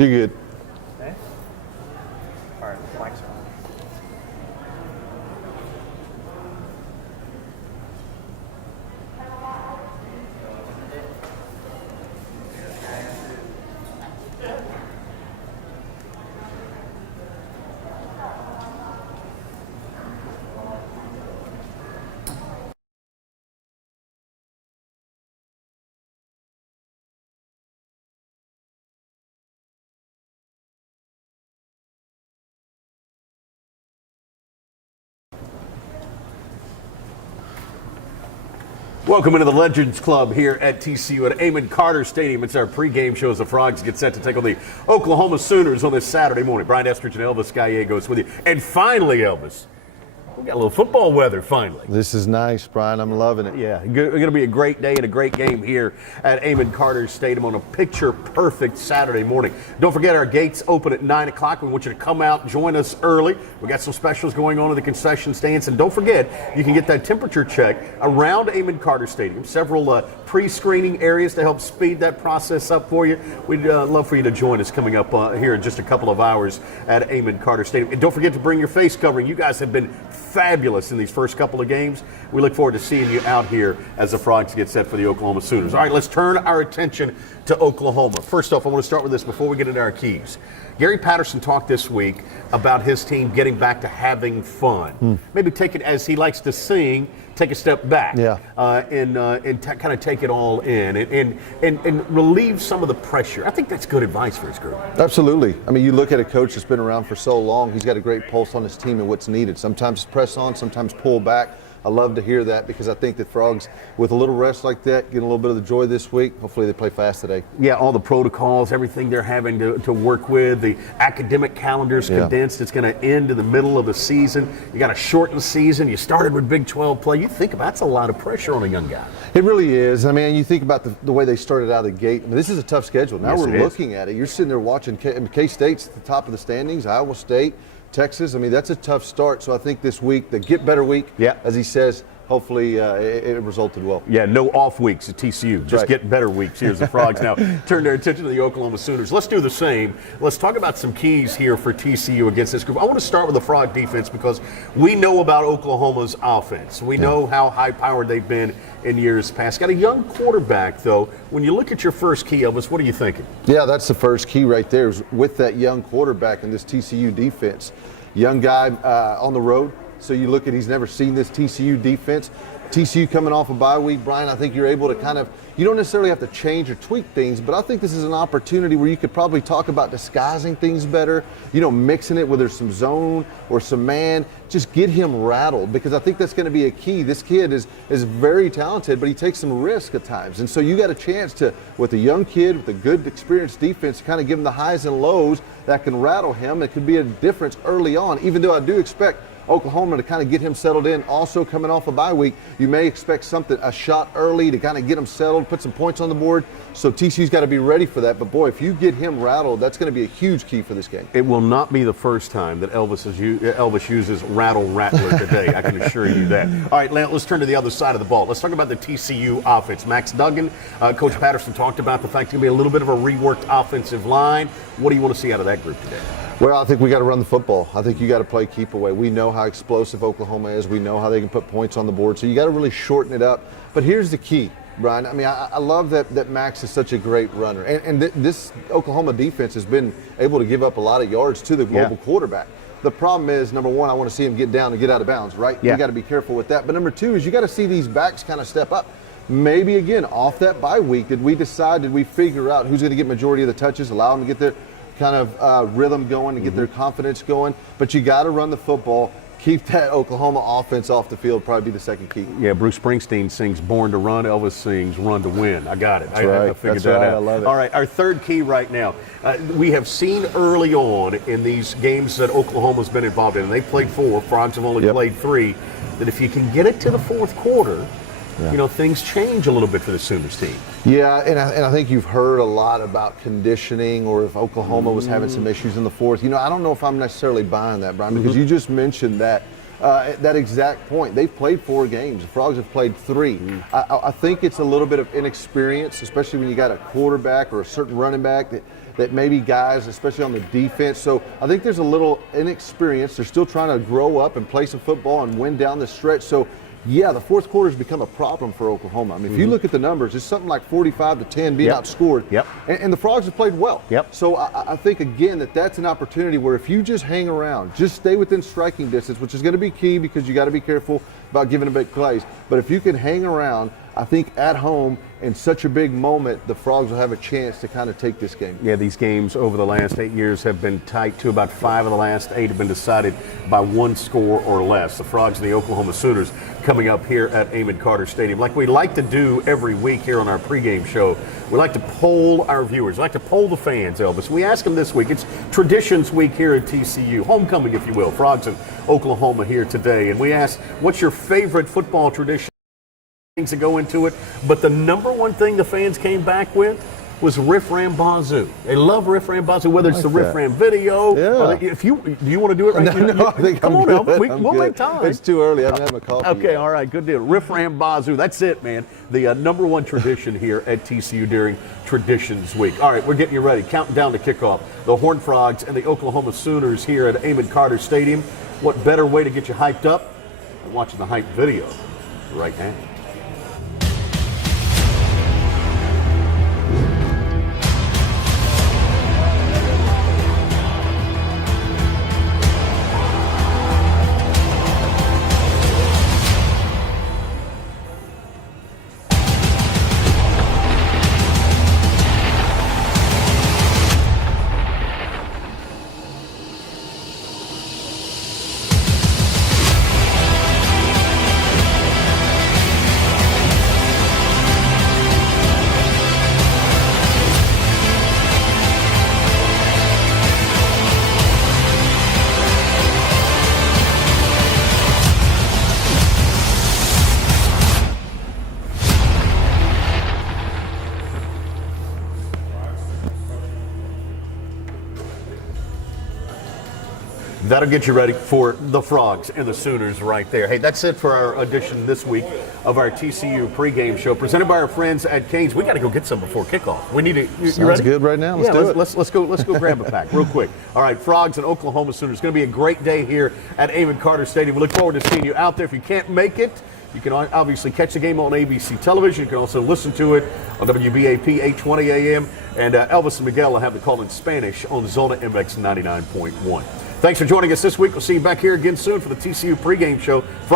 You're good. Okay. All right, mic's on. Welcome into the Legends Club here at TCU at Amon Carter Stadium. It's our pregame show as the Frogs get set to take on the Oklahoma Sooners on this Saturday morning. Brian Estridge and Elvis Gallegos with you. And finally, Elvis, we got a little football weather finally. This is nice, Brian. I'm loving it. Yeah, it's going to be a great day and a great game here at Amon Carter Stadium on a picture-perfect Saturday morning. Don't forget, our gates open at 9 o'clock. We want you to come out, join us early. We got some specials going on in the concession stands. And don't forget, you can get that temperature check around Amon Carter Stadium. Several pre-screening areas to help speed that process up for you. We'd love for you to join us coming up here in just a couple of hours at Amon Carter Stadium. And don't forget to bring your face covering. You guys have been fabulous in these first couple of games. We look forward to seeing you out here as the Frogs get set for the Oklahoma Sooners. All right, let's turn our attention to Oklahoma. First off, I want to start with this before we get into our keys. Gary Patterson talked this week about his team getting back to having fun. Maybe take it, as he likes to sing, take a step back and kind of take it all in and relieve some of the pressure. I think that's good advice for his group. Absolutely. I mean, you look at a coach that's been around for so long. He's got a great pulse on his team and what's needed. Sometimes press on, sometimes pull back. I love to hear that because I think that Frogs, with a little rest like that, getting a little bit of the joy this week, hopefully they play fast today. Yeah, all the protocols, everything they're having to work with, the academic calendar's condensed. It's going to end in the middle of the season. You got a shortened season. You started with Big 12 play. You think about that's a lot of pressure on a young guy. It really is. I mean, you think about the way they started out of the gate. I mean, this is a tough schedule. Now we're looking at it. You're sitting there watching K-State's at the top of the standings, Iowa State, Texas. I mean, that's a tough start. So I think this week, the get better week, as he says, hopefully it resulted well. Yeah, no off weeks at TCU. Just get better weeks. Here's the Frogs now turn their attention to the Oklahoma Sooners. Let's do the same. Let's talk about some keys here for TCU against this group. I want to start with the Frog defense because we know about Oklahoma's offense. We know how high-powered they've been in years past. Got a young quarterback, though. When you look at your first key, Elvis, what are you thinking? Yeah, that's the first key right there is with that young quarterback in this TCU defense. Young guy on the road. So you look at, he's never seen this TCU defense. TCU coming off a bye week, Brian, I think you're able to kind of, you don't necessarily have to change or tweak things, but I think this is an opportunity where you could probably talk about disguising things better, mixing it, whether it's some zone or some man, just get him rattled, because I think that's going to be a key. This kid is very talented, but he takes some risk at times. And so you got a chance to, with a young kid, with a good experienced defense, kind of give him the highs and lows that can rattle him. It could be a difference early on, even though I do expect Oklahoma to kind of get him settled in. Also coming off a bye week, you may expect a shot early to kind of get him settled, put some points on the board. So TCU's got to be ready for that. But boy, if you get him rattled, that's going to be a huge key for this game. It will not be the first time that Elvis uses rattle rattler today. I can assure you that. All right, let's turn to the other side of the ball. Let's talk about the TCU offense. Max Duggan, Coach Patterson talked about the fact it's going to be a little bit of a reworked offensive line. What do you want to see out of that group today? Well, I think we got to run the football. I think you got to play keep away. We know how explosive Oklahoma is. We know how they can put points on the board. So you got to really shorten it up. But here's the key, Brian. I mean, I love that Max is such a great runner. And this Oklahoma defense has been able to give up a lot of yards to the global quarterback. The problem is, number one, I want to see him get down and get out of bounds, right? You got to be careful with that. But number two is you got to see these backs kind of step up. Maybe, again, off that bye week, did we figure out who's going to get majority of the touches, allow them to get their kind of rhythm going and get their confidence going. But you got to run the football. Keep that Oklahoma offense off the field, probably be the second key. Yeah, Bruce Springsteen sings Born to Run. Elvis sings Run to Win. I got it. I figured that out. I love it. All right, our third key right now. We have seen early on in these games that Oklahoma's been involved in, and they played 4, Frogs have only played 3, that if you can get it to the fourth quarter, things change a little bit for the Sooners team. Yeah, and I think you've heard a lot about conditioning, or if Oklahoma was having some issues in the fourth. I don't know if I'm necessarily buying that, Brian, because you just mentioned that at that exact point. They've played 4 games. The Frogs have played 3. I think it's a little bit of inexperience, especially when you got a quarterback or a certain running back that maybe guys, especially on the defense. So I think there's a little inexperience. They're still trying to grow up and play some football and win down the stretch. So yeah, the fourth quarter has become a problem for Oklahoma. I mean, if you look at the numbers, it's something like 45-10 being outscored. Yep. And the Frogs have played well. Yep. So I think, again, that's an opportunity where if you just hang around, just stay within striking distance, which is going to be key because you got to be careful about giving a big plays. But if you can hang around, I think at home in such a big moment, the Frogs will have a chance to kind of take this game. Yeah, these games over the last 8 years have been tight too. About 5 of the last 8 have been decided by 1 score or less. The Frogs and the Oklahoma Sooners coming up here at Amon Carter Stadium. Like we like to do every week here on our pregame show, we like to poll our viewers. We like to poll the fans, Elvis. We asked them this week. It's Traditions Week here at TCU. Homecoming, if you will. Frogs and Oklahoma here today. And we asked, what's your favorite football tradition? Things that go into it, but the number one thing the fans came back with was Riff Ram Bazoo. They love Riff Ram Bazoo, whether it's the Riff Ram video. Yeah. If you do, you want to do it right now? No, I think come I'm on, good. Elvis. We'll make time. It's too early. I haven't had my coffee. Okay, yet. all right, good deal. Riff Ram Bazoo. That's it, man. The number one tradition here at TCU during Traditions Week. All right, we're getting you ready. Counting down to kickoff. The Horned Frogs and the Oklahoma Sooners here at Amon Carter Stadium. What better way to get you hyped up than watching the hype video right now? That'll get you ready for the Frogs and the Sooners right there. Hey, that's it for our edition this week of our TCU pregame show, presented by our friends at Cane's. We got to go get some before kickoff. We need to. You Sounds ready? good right now. Let's do it. Let's go grab a pack real quick. All right, Frogs and Oklahoma Sooners. It's going to be a great day here at Amon Carter Stadium. We look forward to seeing you out there. If you can't make it, you can obviously catch the game on ABC television. You can also listen to it on WBAP 820 AM. And Elvis and Miguel will have the call in Spanish on Zona MX 99.1. Thanks for joining us this week. We'll see you back here again soon for the TCU pregame show.